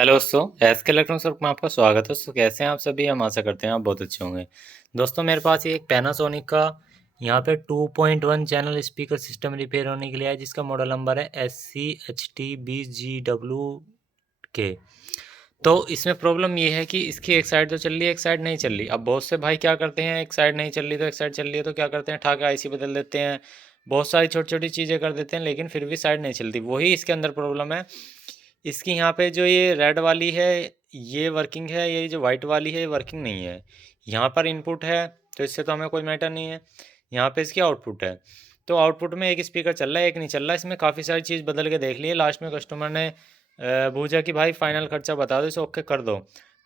Hello दोस्तों, S के electronics work में आपका स्वागत है। दोस्तों कैसे हैं आप सभी? हम आशा करते हैं आप बहुत अच्छे होंगे। दोस्तों मेरे पास ये एक पैनासोनिक का यहाँ पे 2.1 चैनल स्पीकर सिस्टम रिपेयर होने के लिए है, जिसका मॉडल नंबर है SCHT20के। तो इसमें प्रॉब्लम ये है कि इसकी एक साइड तो चल रही है, एक साइड नहीं चल रही। अब बहुत से भाई क्या करते हैं, एक साइड नहीं चल रही तो एक साइड चल रही है तो क्या करते हैं, ठाके आईसी बदल देते हैं, बहुत सारी छोटी छोटी चीज़ें कर देते हैं, लेकिन फिर भी साइड नहीं चलती। वही इसके अंदर प्रॉब्लम है। इसकी यहाँ पे जो ये रेड वाली है ये वर्किंग है, ये जो वाइट वाली है ये वर्किंग नहीं है। यहाँ पर इनपुट है तो इससे तो हमें कोई मैटर नहीं है, यहाँ पे इसकी आउटपुट है। तो आउटपुट में एक स्पीकर चल रहा है, एक नहीं चल रहा। इसमें काफ़ी सारी चीज़ बदल के देख ली है। लास्ट में कस्टमर ने पूछा कि भाई फाइनल खर्चा बता दो, इसे ओके कर दो।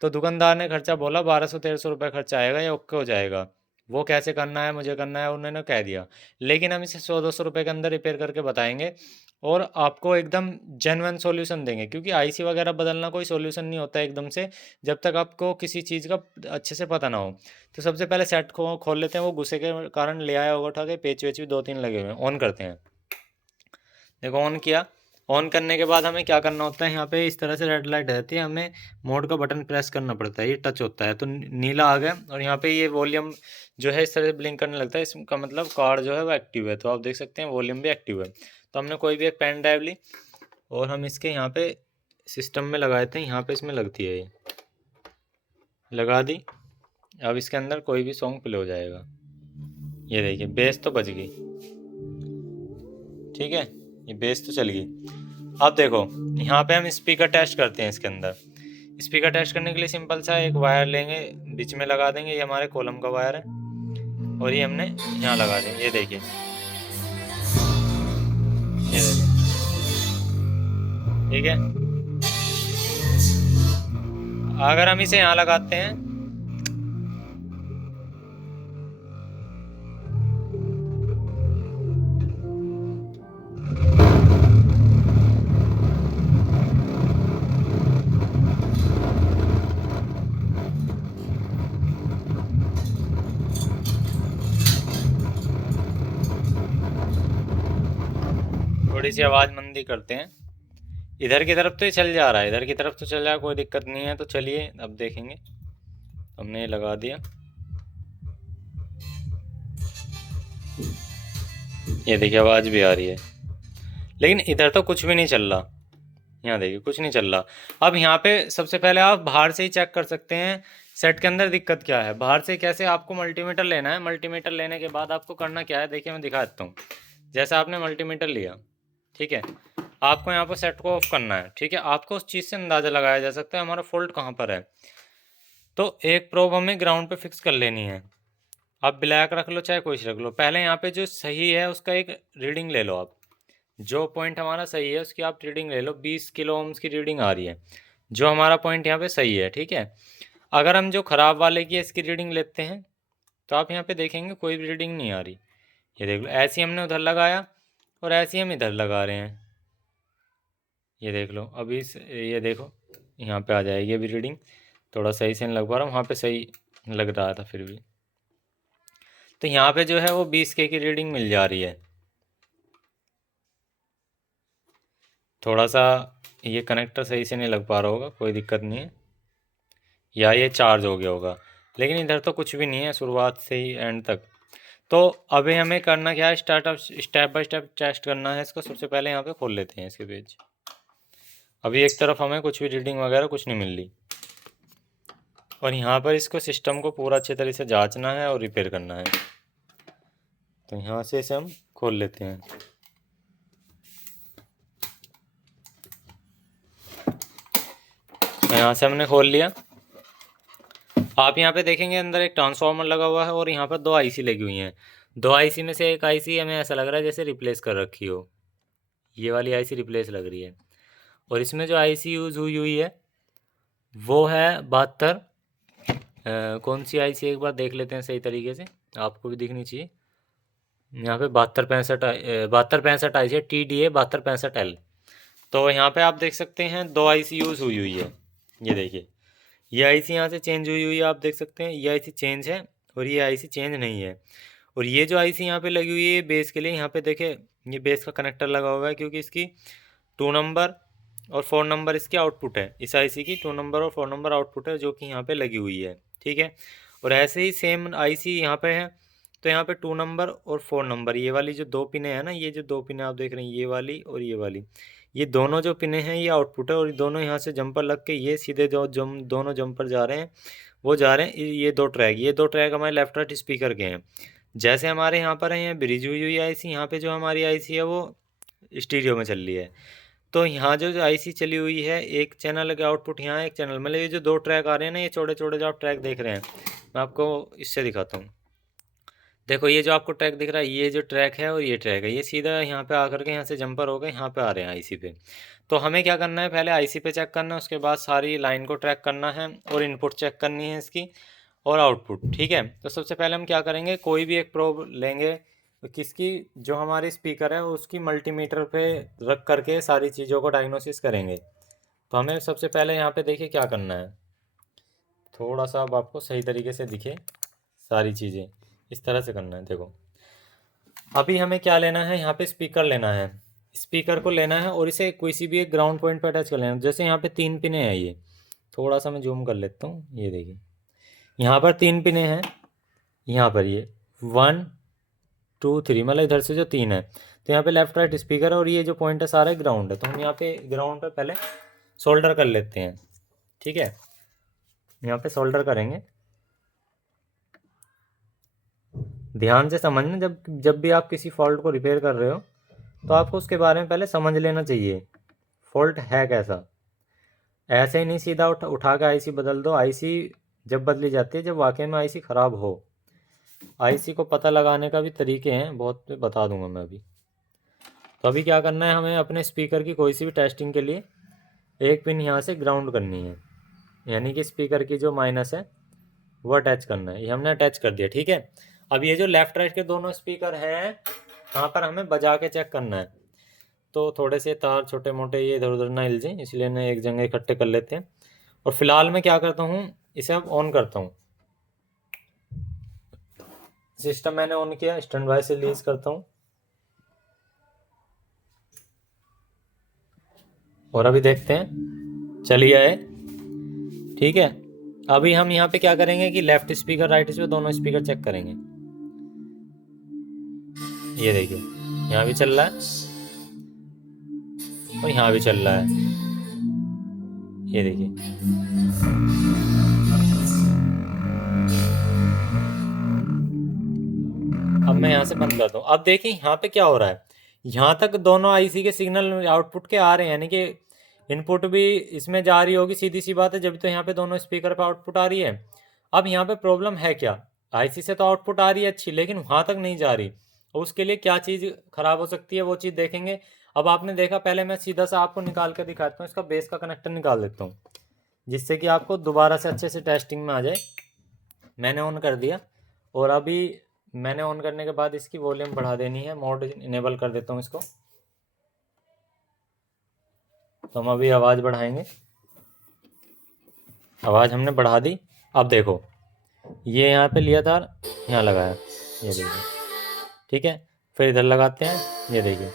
तो दुकानदार ने खर्चा बोला 1200-1300 रुपये खर्चा आएगा, या ओके हो जाएगा। वो कैसे करना है, मुझे करना है, उन्होंने कह दिया। लेकिन हम इसे 100-200 रुपये के अंदर रिपेयर करके बताएंगे और आपको एकदम जेन्युइन सॉल्यूशन देंगे, क्योंकि आईसी वगैरह बदलना कोई सॉल्यूशन नहीं होता है एकदम से, जब तक आपको किसी चीज़ का अच्छे से पता ना हो। तो सबसे पहले सेट को खोल लेते हैं। वो गुस्से के कारण ले आया होगा उठा के, पेच वेच भी 2-3 लगे हुए हैं। ऑन करते हैं। देखो ऑन किया। ऑन करने के बाद हमें क्या करना होता है, यहाँ पे इस तरह से रेड लाइट रहती है, हमें मोड का बटन प्रेस करना पड़ता है। ये टच होता है तो नीला आ गया, और यहाँ पे ये वॉल्यूम जो है इस तरह से ब्लिंक करने लगता है। इसका मतलब कार्ड जो है वो एक्टिव है। तो आप देख सकते हैं वॉल्यूम भी एक्टिव है। तो हमने कोई भी एक पेन ड्राइव ली और हम इसके यहाँ पे सिस्टम में लगाए थे, यहाँ पे इसमें लगती है, ये लगा दी। अब इसके अंदर कोई भी सॉन्ग प्ले हो जाएगा। ये देखिए बेस तो बज गई, ठीक है, ये बेस तो चल गई। अब देखो यहाँ पे हम स्पीकर टेस्ट करते हैं इसके अंदर। स्पीकर टेस्ट करने के लिए सिंपल सा एक वायर लेंगे, बीच में लगा देंगे। ये हमारे कॉलम का वायर है और ये हमने यहाँ लगा दें। ये देखिए, ये देखिए, ठीक है। अगर हम इसे यहाँ लगाते हैं थोड़ी सी आवाज़ मंदी करते हैं। इधर की तरफ तो ये चल जा रहा है, इधर की तरफ तो चल जाए, कोई दिक्कत नहीं है। तो चलिए अब देखेंगे। हमने ये लगा दिया, ये देखिए आवाज़ भी आ रही है, लेकिन इधर तो कुछ भी नहीं चल रहा। यहाँ देखिए कुछ नहीं चल रहा। अब यहाँ पे सबसे पहले आप बाहर से ही चेक कर सकते हैं सेट के अंदर दिक्कत क्या है। बाहर से कैसे, आपको मल्टीमीटर लेना है। मल्टीमीटर लेने के बाद आपको करना क्या है, देखिए मैं दिखा देता हूँ। जैसा आपने मल्टीमीटर लिया, ठीक है, आपको यहाँ पर सेट को ऑफ करना है, ठीक है। आपको उस चीज़ से अंदाज़ा लगाया जा सकता है हमारा फॉल्ट कहाँ पर है। तो एक प्रोब हमें ग्राउंड पे फिक्स कर लेनी है। आप ब्लैक रख लो चाहे कोई रख लो। पहले यहाँ पे जो सही है उसका एक रीडिंग ले लो आप। जो पॉइंट हमारा सही है उसकी आप रीडिंग ले लो। 20 किलो ओम्स की रीडिंग आ रही है, जो हमारा पॉइंट यहाँ पे सही है, ठीक है। अगर हम जो ख़राब वाले की इसकी रीडिंग लेते हैं तो आप यहाँ पे देखेंगे कोई भी रीडिंग नहीं आ रही। ये देख लो, ऐसी हमने उधर लगाया और ऐसी हम इधर लगा रहे हैं। ये देख लो अभी ये देखो यहाँ पे आ जाएगी अभी रीडिंग। थोड़ा सही से नहीं लग पा रहा, वहाँ पे सही लग रहा था फिर भी। तो यहाँ पे जो है वो 20K की रीडिंग मिल जा रही है। थोड़ा सा ये कनेक्टर सही से नहीं लग पा रहा होगा, कोई दिक्कत नहीं है, या ये चार्ज हो गया होगा। लेकिन इधर तो कुछ भी नहीं है शुरुआत से ही एंड तक। तो अभी हमें करना क्या है, स्टेप बाय स्टेप टेस्ट करना है इसको। सबसे पहले यहाँ पे खोल लेते हैं इसके पेज। अभी एक तरफ हमें कुछ भी रीडिंग वगैरह कुछ नहीं मिल रही, और यहाँ पर इसको सिस्टम को पूरा अच्छे तरीके से जांचना है और रिपेयर करना है। तो यहाँ से इसे हम खोल लेते हैं। तो यहाँ से हमने खोल लिया। आप यहाँ पे देखेंगे अंदर एक ट्रांसफार्मर लगा हुआ है और यहाँ पर 2 आईसी लगी हुई हैं। 2 आईसी में से एक आईसी हमें ऐसा लग रहा है जैसे रिप्लेस कर रखी हो। ये वाली आईसी रिप्लेस लग रही है। और इसमें जो आईसी यूज़ हुई हुई है वो है 72। कौन सी आईसी एक बार देख लेते हैं सही तरीके से, आपको भी दिखनी चाहिए। यहाँ पे 7265 आईसी है, TDA 7265L। तो यहाँ पे आप देख सकते हैं 2 आईसी यूज़ हुई हुई है। ये देखिए ये आईसी यहाँ से चेंज हुई हुई है, आप देख सकते हैं ये आईसी चेंज है और ये आईसी चेंज नहीं है। और ये जो आईसी यहाँ पे लगी हुई है बेस के लिए, यहाँ पे देखे ये बेस का कनेक्टर लगा हुआ है, क्योंकि इसकी 2 नंबर और 4 नंबर इसकी आउटपुट है, इस आईसी की 2 नंबर और 4 नंबर आउटपुट है जो कि यहाँ पे लगी हुई है, ठीक है। और ऐसे ही सेम आईसी यहाँ पे है, तो यहाँ पे 2 नंबर और 4 नंबर, ये वाली जो 2 पिनें हैं ना, ये जो 2 पिनें आप देख रहे हैं, ये वाली और ये वाली, ये दोनों जो पिनें हैं ये आउटपुट है, और दोनों यहाँ से जंपर लग के ये सीधे दोनों जंपर जा रहे हैं, वो जा रहे हैं ये 2 ट्रैक, ये 2 ट्रैक हमारे लेफ्ट राइट स्पीकर के हैं। जैसे हमारे यहाँ पर है, यहाँ ब्रिज हुई हुई आईसी, यहाँ पे जो हमारी आईसी है वो स्टीरियो में चल रही है। तो यहाँ जो आईसी चली हुई है, एक चैनल का आउटपुट यहाँ, एक चैनल, मतलब ये जो 2 ट्रैक आ रहे हैं ना, ये छोटे छोटे जो आप ट्रैक देख रहे हैं, मैं आपको इससे दिखाता हूँ। देखो ये जो आपको ट्रैक दिख रहा है, ये जो ट्रैक है और ये ट्रैक है, ये सीधा यहाँ पे आकर के यहाँ से जंपर हो गए, यहाँ पे आ रहे हैं आईसी पे। तो हमें क्या करना है, पहले आईसी पे चेक करना है, उसके बाद सारी लाइन को ट्रैक करना है और इनपुट चेक करनी है इसकी और आउटपुट, ठीक है। तो सबसे पहले हम क्या करेंगे, कोई भी एक प्रोब लेंगे, किसकी, जो हमारी स्पीकर है उसकी मल्टीमीटर पे रख करके सारी चीज़ों को डायग्नोसिस करेंगे। तो हमें सबसे पहले यहाँ पे देखिए क्या करना है, थोड़ा सा अब आपको सही तरीके से दिखे सारी चीज़ें, इस तरह से करना है। देखो अभी हमें क्या लेना है, यहाँ पे स्पीकर लेना है, स्पीकर को लेना है और इसे किसी भी एक ग्राउंड पॉइंट पर अटैच कर लेना है। जैसे यहाँ पे 3 पिने हैं, ये थोड़ा सा मैं जूम कर लेता हूँ, ये देखिए यहाँ पर 3 पिने हैं, यहाँ पर ये 1 2 3, मतलब इधर से जो 3 है, तो यहाँ पे लेफ्ट राइट स्पीकर है और ये जो पॉइंट है सारा ग्राउंड है। तो हम यहाँ पे ग्राउंड पे पहले सोल्डर कर लेते हैं, ठीक है। यहाँ पे सोल्डर करेंगे, ध्यान से समझना, जब भी आप किसी फॉल्ट को रिपेयर कर रहे हो तो आपको उसके बारे में पहले समझ लेना चाहिए, फॉल्ट है कैसा। ऐसे ही नहीं सीधा उठा के आईसी बदल दो। आईसी जब बदली जाती है जब वाकई में आईसी ख़राब हो। आईसी को पता लगाने का भी तरीके हैं बहुत, बता दूंगा मैं अभी। तो अभी क्या करना है, हमें अपने स्पीकर की कोई सी भी टेस्टिंग के लिए एक पिन यहाँ से ग्राउंड करनी है, यानी कि स्पीकर की जो माइनस है वो अटैच करना है। ये हमने अटैच कर दिया, ठीक है। अब ये जो लेफ्ट राइट के दोनों स्पीकर हैं, यहाँ पर हमें बजा के चेक करना है। तो थोड़े से तार छोटे मोटे ये इधर उधर ना हिल जाए, इसलिए मैं एक जगह इकट्ठे कर लेते हैं। और फिलहाल मैं क्या करता हूँ, इसे अब ऑन करता हूँ। सिस्टम मैंने ऑन किया, स्टैंड बाय से रिलीज करता हूँ और अभी देखते हैं चल गया है, ठीक है। अभी हम यहाँ पे क्या करेंगे कि लेफ्ट स्पीकर राइट स्पीकर दोनों स्पीकर चेक करेंगे। ये देखिए यहाँ भी चल रहा है और यहाँ भी चल रहा है, ये देखिए। अब मैं यहाँ से बंद करता हूँ। अब देखिए यहाँ पे क्या हो रहा है, यहाँ तक दोनों आईसी के सिग्नल आउटपुट के आ रहे हैं, यानी कि इनपुट भी इसमें जा रही होगी, सीधी सी बात है, जब तो यहाँ पे दोनों स्पीकर पे आउटपुट आ रही है। अब यहाँ पे प्रॉब्लम है क्या, आईसी से तो आउटपुट आ रही है अच्छी, लेकिन वहाँ तक नहीं जा रही। और उसके लिए क्या चीज़ खराब हो सकती है वो चीज़ देखेंगे। अब आपने देखा, पहले मैं सीधा सा आपको निकाल कर दिखाता हूँ, इसका बेस का कनेक्टर निकाल देता हूँ, जिससे कि आपको दोबारा से अच्छे से टेस्टिंग में आ जाए। मैंने ऑन कर दिया और अभी मैंने ऑन करने के बाद इसकी वॉल्यूम बढ़ा देनी है, मोड इनेबल कर देता हूँ इसको। तो हम अभी आवाज़ बढ़ाएंगे, आवाज़ हमने बढ़ा दी। अब देखो ये यहाँ पे लिया था, यहाँ लगाया, ये देखिए, ठीक है। फिर इधर लगाते हैं, ये देखिए,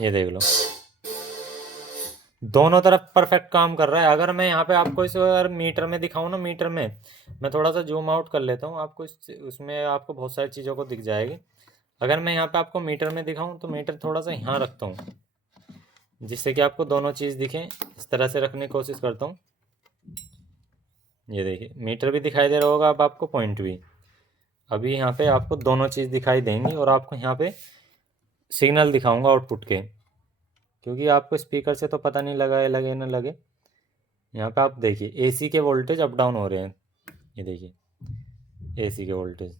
ये देख लो, दोनों तरफ परफेक्ट काम कर रहा है। अगर मैं यहाँ पे आपको इस अगर मीटर में दिखाऊँ ना, मीटर में मैं थोड़ा सा जूम आउट कर लेता हूँ, आपको उसमें आपको बहुत सारी चीज़ों को दिख जाएगी। अगर मैं यहाँ पे आपको मीटर में दिखाऊँ तो मीटर थोड़ा सा यहाँ रखता हूँ, जिससे कि आपको दोनों चीज़ दिखें। इस तरह से रखने की कोशिश करता हूँ, ये देखिए मीटर भी दिखाई दे रहा होगा अब आपको, पॉइंट भी। अभी यहाँ पे आपको दोनों चीज़ दिखाई देंगी और आपको यहाँ पे सिग्नल दिखाऊंगा आउटपुट के, क्योंकि आपको स्पीकर से तो पता नहीं लगा लगे ना लगे। यहाँ पे आप देखिए एसी के वोल्टेज अप डाउन हो रहे हैं, ये देखिए एसी के वोल्टेज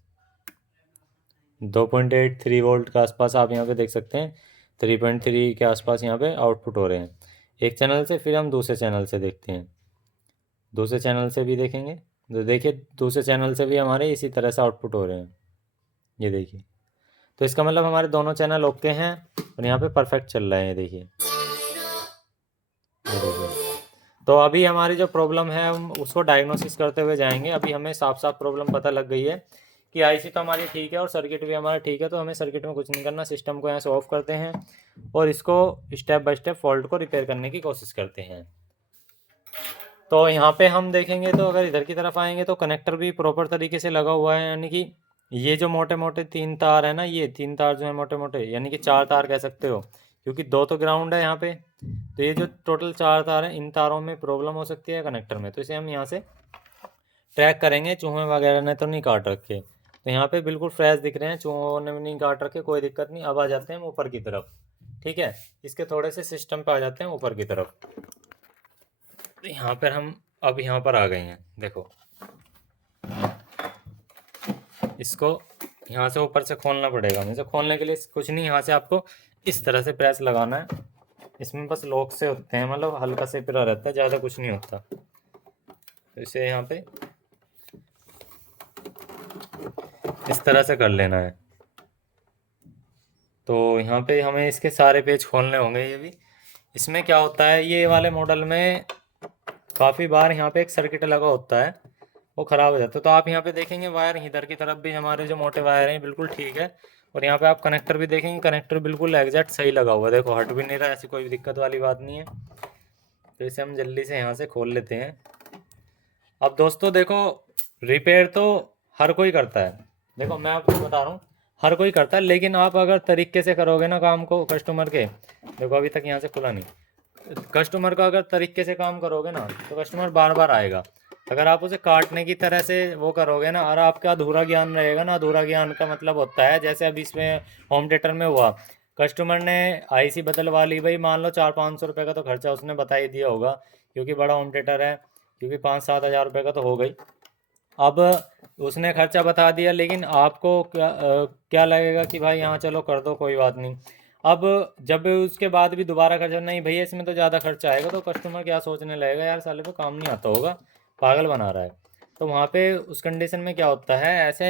2.83 वोल्ट के आसपास आप यहाँ पे देख सकते हैं, 3.3 के आसपास यहाँ पे आउटपुट हो रहे हैं एक चैनल से। फिर हम दूसरे चैनल से देखते हैं, दूसरे चैनल से भी देखेंगे, तो देखिए दूसरे चैनल से भी हमारे इसी तरह से आउटपुट हो रहे हैं, ये देखिए। तो इसका मतलब हमारे दोनों चैनल ओके हैं और यहाँ पे परफेक्ट चल रहा है, ये देखिए, ये देखिए। तो अभी हमारी जो प्रॉब्लम है हम उसको डायग्नोसिस करते हुए जाएंगे। अभी हमें साफ साफ प्रॉब्लम पता लग गई है कि आईसी तो हमारी ठीक है और सर्किट भी हमारा ठीक है, तो हमें सर्किट में कुछ नहीं करना, सिस्टम को यहाँ से ऑफ करते हैं और इसको स्टेप बाय स्टेप फॉल्ट को रिपेयर करने की कोशिश करते हैं। तो यहाँ पे हम देखेंगे तो अगर इधर की तरफ आएंगे तो कनेक्टर भी प्रॉपर तरीके से लगा हुआ है, यानी कि ये जो मोटे मोटे 3 तार है ना, ये 3 तार जो है मोटे मोटे, यानी कि 4 तार कह सकते हो, क्योंकि 2 तो ग्राउंड है यहाँ पे। तो ये जो टोटल 4 तार है, इन तारों में प्रॉब्लम हो सकती है कनेक्टर में, तो इसे हम यहाँ से ट्रैक करेंगे। चूहे वगैरह ने तो नहीं काट रखे, तो यहाँ पे बिल्कुल फ्रेश दिख रहे हैं, चूहों ने भी नहीं काट रखे, कोई दिक्कत नहीं। अब आ जाते हैं हम ऊपर की तरफ, ठीक है, इसके थोड़े से सिस्टम पे आ जाते हैं ऊपर की तरफ। तो यहाँ पर हम अब यहाँ पर आ गए हैं, देखो इसको यहाँ से ऊपर से खोलना पड़ेगा। इसे खोलने के लिए कुछ नहीं, यहाँ से आपको इस तरह से प्रेस लगाना है। इसमें बस लॉक से होते हैं, मतलब हल्का से पिरा रहता है, ज़्यादा कुछ नहीं होता। तो इसे यहाँ पे इस तरह से कर लेना है। तो यहाँ पे हमें इसके सारे पेज खोलने होंगे। ये भी इसमें क्या होता है, ये वाले मॉडल में काफ़ी बार यहाँ पे एक सर्किट लगा होता है, वो ख़राब हो जाता है। तो आप यहाँ पे देखेंगे वायर इधर की तरफ भी हमारे जो मोटे वायर हैं बिल्कुल ठीक है, और यहाँ पे आप कनेक्टर भी देखेंगे, कनेक्टर बिल्कुल एग्जैक्ट सही लगा हुआ है, देखो हट भी नहीं रहा, ऐसी कोई दिक्कत वाली बात नहीं है। तो इसे हम जल्दी से यहाँ से खोल लेते हैं। अब दोस्तों देखो, रिपेयर तो हर कोई करता है, देखो मैं आपको बता रहा हूँ, हर कोई करता है, लेकिन आप अगर तरीके से करोगे ना काम को कस्टमर के, देखो अभी तक यहाँ से खुला नहीं, कस्टमर का अगर तरीके से काम करोगे ना तो कस्टमर बार बार आएगा। अगर आप उसे काटने की तरह से वो करोगे ना, और आपका अधूरा ज्ञान रहेगा ना, अधूरा ज्ञान का मतलब होता है, जैसे अभी इसमें होम थिएटर में हुआ, कस्टमर ने आईसी बदलवा ली, भाई मान लो 400-500 रुपये का तो खर्चा उसने बता ही दिया होगा, क्योंकि बड़ा होम थिएटर है, क्योंकि 5-7 हज़ार रुपये का तो हो गई। अब उसने खर्चा बता दिया, लेकिन आपको क्या लगेगा कि भाई यहाँ चलो कर दो कोई बात नहीं। अब जब उसके बाद भी दोबारा खर्चा, नहीं भैया इसमें तो ज़्यादा खर्चा आएगा, तो कस्टमर क्या सोचने लगेगा, यार साले को काम नहीं आता होगा, पागल बना रहा है। तो वहाँ पे उस कंडीशन में क्या होता है, ऐसे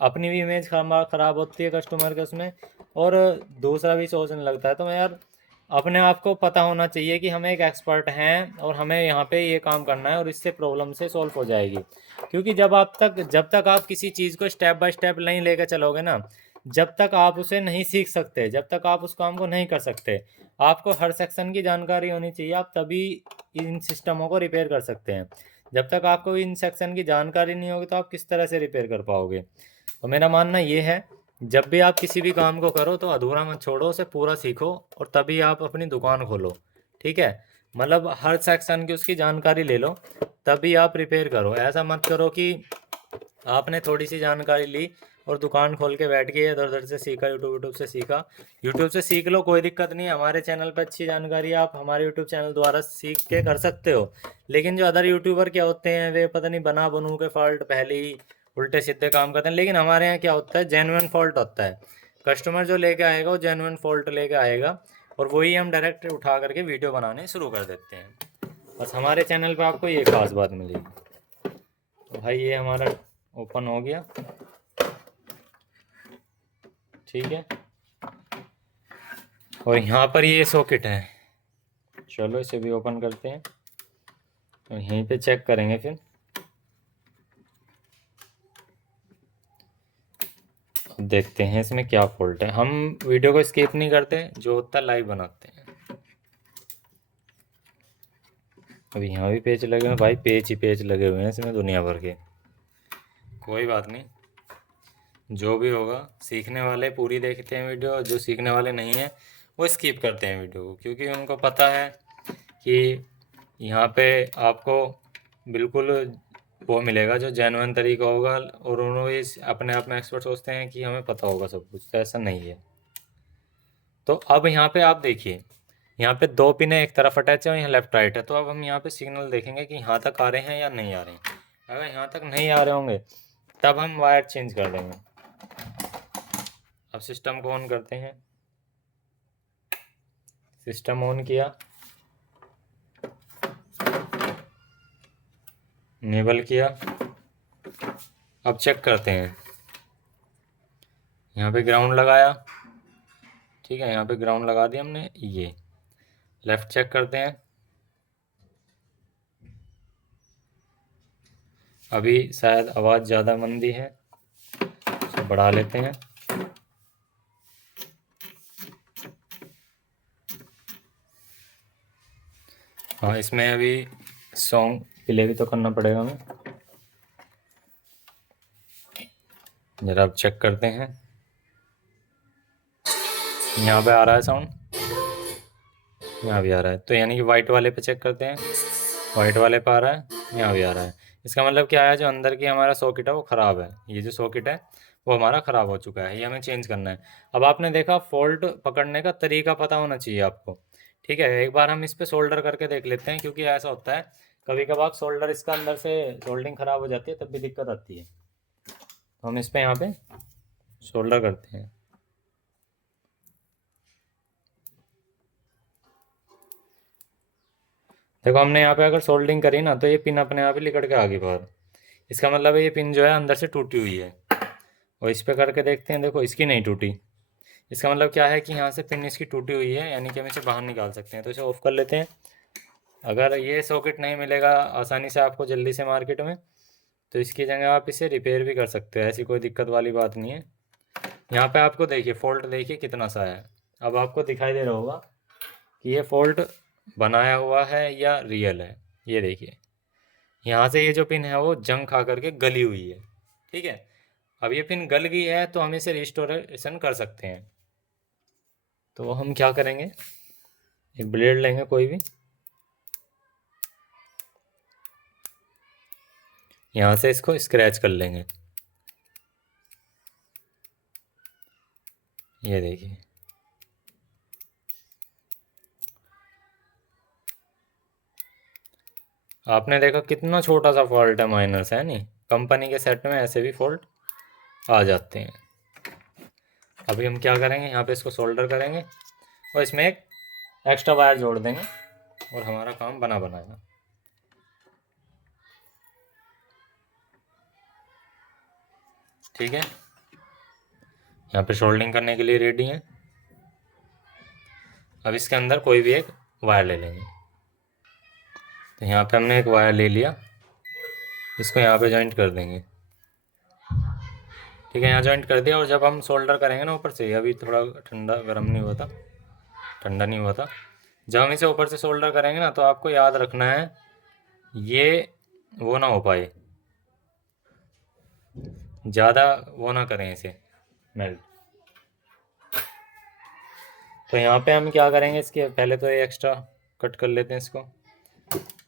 अपनी भी इमेज खराब होती है कस्टमर के उसमें, और दूसरा भी सोचने लगता है। तो यार अपने आप को पता होना चाहिए कि हमें एक एक्सपर्ट हैं और हमें यहाँ पे ये काम करना है और इससे प्रॉब्लम से सॉल्व हो जाएगी। क्योंकि जब तक आप किसी चीज़ को स्टेप बाय स्टेप नहीं लेकर चलोगे ना, जब तक आप उसे नहीं सीख सकते, जब तक आप उस काम को नहीं कर सकते, आपको हर सेक्शन की जानकारी होनी चाहिए, आप तभी इन सिस्टमों को रिपेयर कर सकते हैं। जब तक आपको इन सेक्शन की जानकारी नहीं होगी तो आप किस तरह से रिपेयर कर पाओगे। तो मेरा मानना ये है, जब भी आप किसी भी काम को करो तो अधूरा मत छोड़ो, उसे पूरा सीखो और तभी आप अपनी दुकान खोलो, ठीक है। मतलब हर सेक्शन की उसकी जानकारी ले लो, तभी आप रिपेयर करो। ऐसा मत करो कि आपने थोड़ी सी जानकारी ली और दुकान खोल के बैठ गए, इधर उधर से सीखा, यूट्यूब से सीखा। यूट्यूब से सीख लो, कोई दिक्कत नहीं है, हमारे चैनल पर अच्छी जानकारी आप हमारे यूट्यूब चैनल द्वारा सीख के कर सकते हो। लेकिन जो अदर यूट्यूबर क्या होते हैं, वे पता नहीं बना बनू के फॉल्ट पहले ही उल्टे सीधे काम करते हैं। लेकिन हमारे यहाँ क्या होता है, जेन्युइन फॉल्ट होता है, कस्टमर जो लेके आएगा वो जेन्युइन फॉल्ट लेके आएगा, और वही हम डायरेक्ट उठा करके वीडियो बनाने शुरू कर देते हैं। बस हमारे चैनल पे आपको ये खास बात मिलेगी। तो भाई ये हमारा ओपन हो गया, ठीक है, और यहाँ पर ये सॉकेट है। चलो इसे भी ओपन करते हैं, तो यहीं पे चेक करेंगे फिर। देखते हैं इसमें क्या फॉल्ट है। हम वीडियो को स्किप नहीं करते, जो होता है लाइव बनाते हैं। अभी यहाँ भी पेज लगे हुए हैं भाई, पेज ही पेज लगे हुए हैं इसमें दुनिया भर के। कोई बात नहीं, जो भी होगा, सीखने वाले पूरी देखते हैं वीडियो, जो सीखने वाले नहीं हैं वो स्किप करते हैं वीडियो को, क्योंकि उनको पता है कि यहाँ पे आपको बिल्कुल वो मिलेगा जो जेन्युइन तरीका होगा, और उन्होंने अपने आप में एक्सपर्ट सोचते हैं कि हमें पता होगा सब कुछ, तो ऐसा नहीं है। तो अब यहाँ पे आप देखिए, यहाँ पे 2 पिने एक तरफ अटैच है और यहाँ लेफ्ट राइट है। तो अब हम यहाँ पे सिग्नल देखेंगे कि यहाँ तक आ रहे हैं या नहीं आ रहे हैं। अगर यहाँ तक नहीं आ रहे होंगे तब हम वायर चेंज कर देंगे। अब सिस्टम को ऑन करते हैं, सिस्टम ऑन किया, इनेबल किया। अब चेक करते हैं, यहाँ पे ग्राउंड लगाया, ठीक है, यहाँ पे ग्राउंड लगा दिया हमने। ये लेफ्ट चेक करते हैं, अभी शायद आवाज़ ज़्यादा मंदी है, बढ़ा लेते हैं। हाँ, इसमें अभी सॉन्ग प्ले भी तो करना पड़ेगा हमें। जरा अब चेक करते हैं, यहाँ पे आ रहा है साउंड, यहाँ भी आ रहा है। तो यानी कि वाइट वाले पे चेक करते हैं, वाइट वाले पे आ रहा है, यहाँ भी आ रहा है। इसका मतलब क्या है, जो अंदर की हमारा सॉकेट है वो ख़राब है। ये जो सॉकेट है वो हमारा ख़राब हो चुका है, ये हमें चेंज करना है। अब आपने देखा, फॉल्ट पकड़ने का तरीका पता होना चाहिए आपको। ठीक है, एक बार हम इस पे सोल्डर करके देख लेते हैं, क्योंकि ऐसा होता है कभी कभार सोल्डर इसका अंदर से सोल्डिंग ख़राब हो जाती है, तब भी दिक्कत आती है। तो हम इस पे यहाँ पे सोल्डर करते हैं। देखो, हमने यहाँ पे अगर सोल्डिंग करी ना, तो ये पिन अपने आप ही निकल के आ गई बाहर। इसका मतलब है ये पिन जो है अंदर से टूटी हुई है। और इस पे करके देखते हैं, देखो इसकी नहीं टूटी। इसका मतलब क्या है कि यहाँ से पिन इसकी टूटी हुई है, यानी कि हम इसे बाहर निकाल सकते हैं। तो इसे ऑफ कर लेते हैं। अगर ये सॉकेट नहीं मिलेगा आसानी से आपको जल्दी से मार्केट में, तो इसकी जगह आप इसे रिपेयर भी कर सकते हो, ऐसी कोई दिक्कत वाली बात नहीं है। यहाँ पे आपको देखिए फॉल्ट देखिए कितना सा है। अब आपको दिखाई दे रहा होगा कि ये फॉल्ट बनाया हुआ है या रियल है। ये देखिए, यहाँ से ये जो पिन है वो जंग खा करके गली हुई है। ठीक है, अब ये पिन गल गई है तो हम इसे रिस्टोरेशन कर सकते हैं। तो हम क्या करेंगे, एक ब्लेड लेंगे कोई भी, यहाँ से इसको स्क्रैच कर लेंगे। ये देखिए, आपने देखा कितना छोटा सा फॉल्ट है, माइनस है नहीं। कंपनी के सेट में ऐसे भी फॉल्ट आ जाते हैं। अभी हम क्या करेंगे, यहाँ पे इसको सोल्डर करेंगे और इसमें एक एक्स्ट्रा वायर जोड़ देंगे और हमारा काम बना बनाएगा। ठीक है, यहाँ पे सोल्डिंग करने के लिए रेडी है। अब इसके अंदर कोई भी एक वायर ले लेंगे। तो यहाँ पे हमने एक वायर ले लिया, इसको यहाँ पे जॉइंट कर देंगे। ठीक है, यहाँ जॉइंट कर दिया। और जब हम सोल्डर करेंगे ना ऊपर से, अभी थोड़ा ठंडा गर्म नहीं हुआ था, ठंडा नहीं हुआ था। जब हम इसे ऊपर से सोल्डर करेंगे ना, तो आपको याद रखना है ये वो ना हो पाए, ज़्यादा वो ना करें इसे मेल्ट। तो यहाँ पे हम क्या करेंगे, इसके पहले तो ये एक्स्ट्रा कट कर लेते हैं इसको।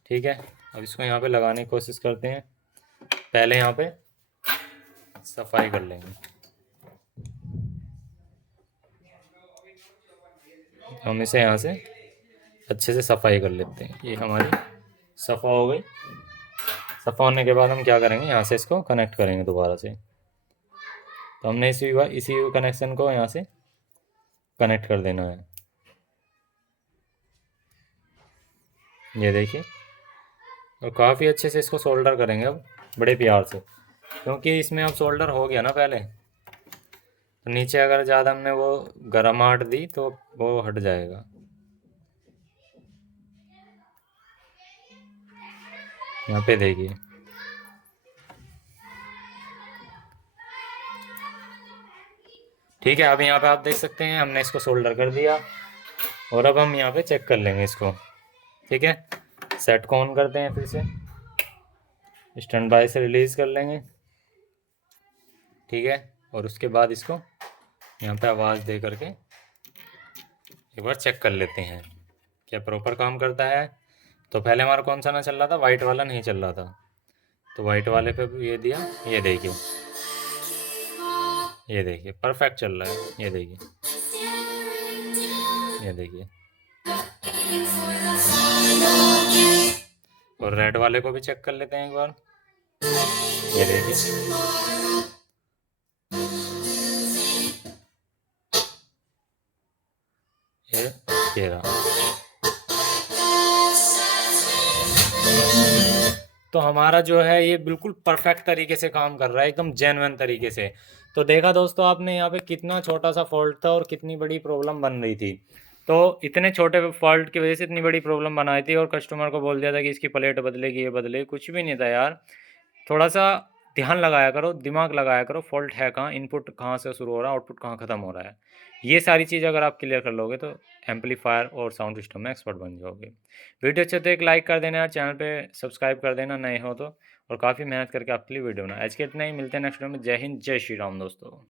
ठीक है, अब इसको यहाँ पे लगाने की कोशिश करते हैं। पहले यहाँ पे सफाई कर लेंगे। हम इसे यहाँ से अच्छे से सफाई कर लेते हैं। ये हमारी सफ़ा हो गई। सफ़ा होने के बाद हम क्या करेंगे, यहाँ से इसको कनेक्ट करेंगे दोबारा से। तो हमने इसी कनेक्शन को यहाँ से कनेक्ट कर देना है। ये देखिए, और काफ़ी अच्छे से इसको सोल्डर करेंगे अब बड़े प्यार से, क्योंकि इसमें अब सोल्डर हो गया ना पहले। तो नीचे अगर ज़्यादा हमने वो गर्माहट दी तो वो हट जाएगा। यहाँ पे देखिए, ठीक है। अब यहाँ पे आप देख सकते हैं हमने इसको सोल्डर कर दिया। और अब हम यहाँ पे चेक कर लेंगे इसको। ठीक है, सेट को ऑन करते हैं, फिर से स्टैंड बाय से रिलीज़ कर लेंगे। ठीक है, और उसके बाद इसको यहाँ पे आवाज़ दे करके एक बार चेक कर लेते हैं क्या प्रॉपर काम करता है। तो पहले हमारा कौन सा ना चल रहा था, वाइट वाला नहीं चल रहा था। तो वाइट वाले पे ये दिया, ये देखिए, ये देखिए परफेक्ट चल रहा है। ये देखिए, ये देखिए। और रेड वाले को भी चेक कर लेते हैं एक बार। ये देखिए, ये रहा। तो हमारा जो है ये बिल्कुल परफेक्ट तरीके से काम कर रहा है, एकदम जेन्युइन तरीके से। तो देखा दोस्तों आपने यहाँ पे कितना छोटा सा फॉल्ट था और कितनी बड़ी प्रॉब्लम बन रही थी। तो इतने छोटे फॉल्ट की वजह से इतनी बड़ी प्रॉब्लम बनाई थी और कस्टमर को बोल दिया था कि इसकी प्लेट बदलेगी, ये बदले, कुछ भी नहीं था यार। थोड़ा सा ध्यान लगाया करो, दिमाग लगाया करो, फ़ॉल्ट है कहाँ, इनपुट कहाँ से शुरू हो रहा है, आउटपुट कहाँ ख़त्म हो रहा है। ये सारी चीज़ अगर आप क्लियर कर लोगे तो एम्पलीफायर और साउंड सिस्टम में एक्सपर्ट बन जाओगे। वीडियो अच्छे तो एक लाइक कर देना यार, चैनल पे सब्सक्राइब कर देना नए हो तो, और काफ़ी मेहनत करके आपके लिए वीडियो बना। आज के इतना ही, मिलते हैं नेक्स्ट वीडियो में। जय हिंद, जय श्री राम दोस्तों।